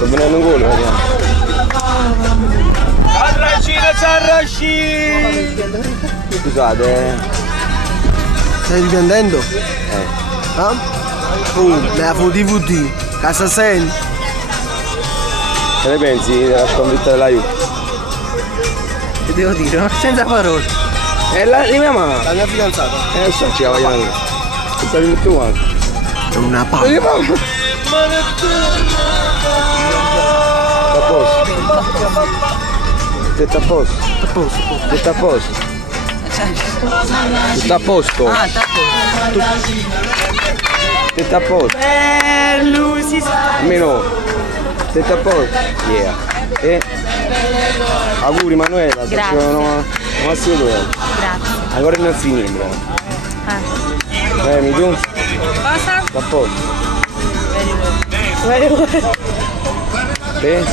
sto venendo in gol, vediamo. Sarraci! Scusate. Stai riprendendo? Ah? La DVD, Casa Sen. Che ne pensi della sconfitta della Juve? Che devo dire? Senza parole. È la mia mamma. La mia fidanzata. So, ci la vogliono dire. Sta tutto uguale. È una palla. A posto. Tutto a posto. A posto. Tutto a posto. Tutto a posto. Ah, tappo. Tutto a posto. Lui si sa. Almeno. Tutto a posto. Yeah. E auguri Manuela. Grazie. Non Massimo dove? Grazie. Ancora non è finito, bravo. Mi tu? Cosa? A posto. Very good. Te?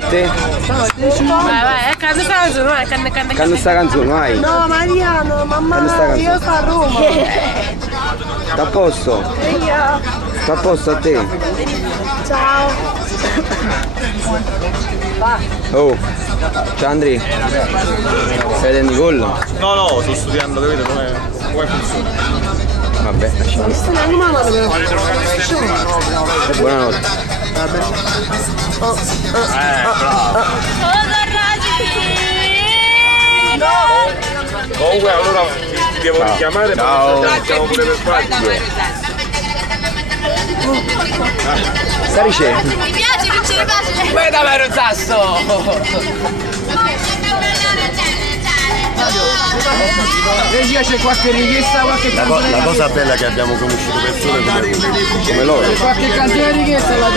A te? Vai, canta sta canzone, vai, canta. Quando sta canzone, vai. No, Mariano, mamma, Quando sta io sto a Roma. Sta a posto? Sta a posto a te? Ciao. Oh, ciao Andri. Stai vedendo i gol? No, sto studiando, capito come funziona. Vabbè, lasciamo. Buonanotte. Comunque allora ti devo richiamare. Ciao. Siamo pure per sbaglio. Carice. Mi piace vincere facile. Vai davvero sasso. Regia, c'è qualche richiesta, qualche canzone? La cosa bella è che abbiamo conosciuto persone Come loro. Qualche canzone richiesta la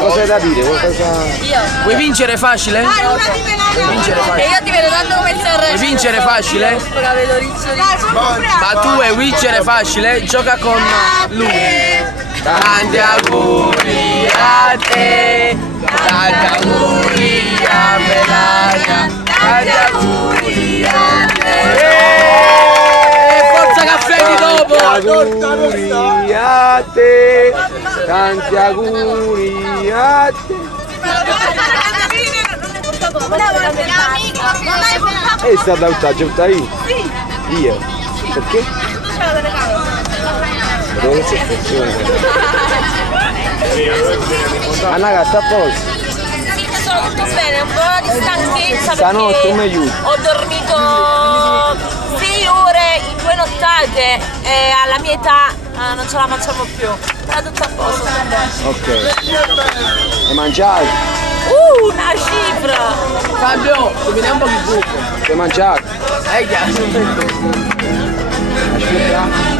Cos'è da dire? Vuoi vincere facile? Vincere facile. E io ti vedo tanto come il Sanremo. Vuoi vincere facile? La vedo ricciolina. Ma tu vuoi vincere facile? Gioca con lui. Tanti auguri a te, tanti auguri a Melania, tanti auguri a te. Forza caffè di dopo! Auguri a te, tanti auguri a te. E sta da tutta io? Sì. Io? Perché? Dove c'è affezione? Anna, sta a posto? Sono tutto bene, un po' di stanchezza Stanotte perché mi aiuti. ho dormito 6 ore in 2 nottate e alla mia età non ce la facciamo più. Sta tutto a posto. Ok. E mangiato? Una cifra! Fabio, ti viene un po' di buco. Che mangiato? Chiaro. Aspetta.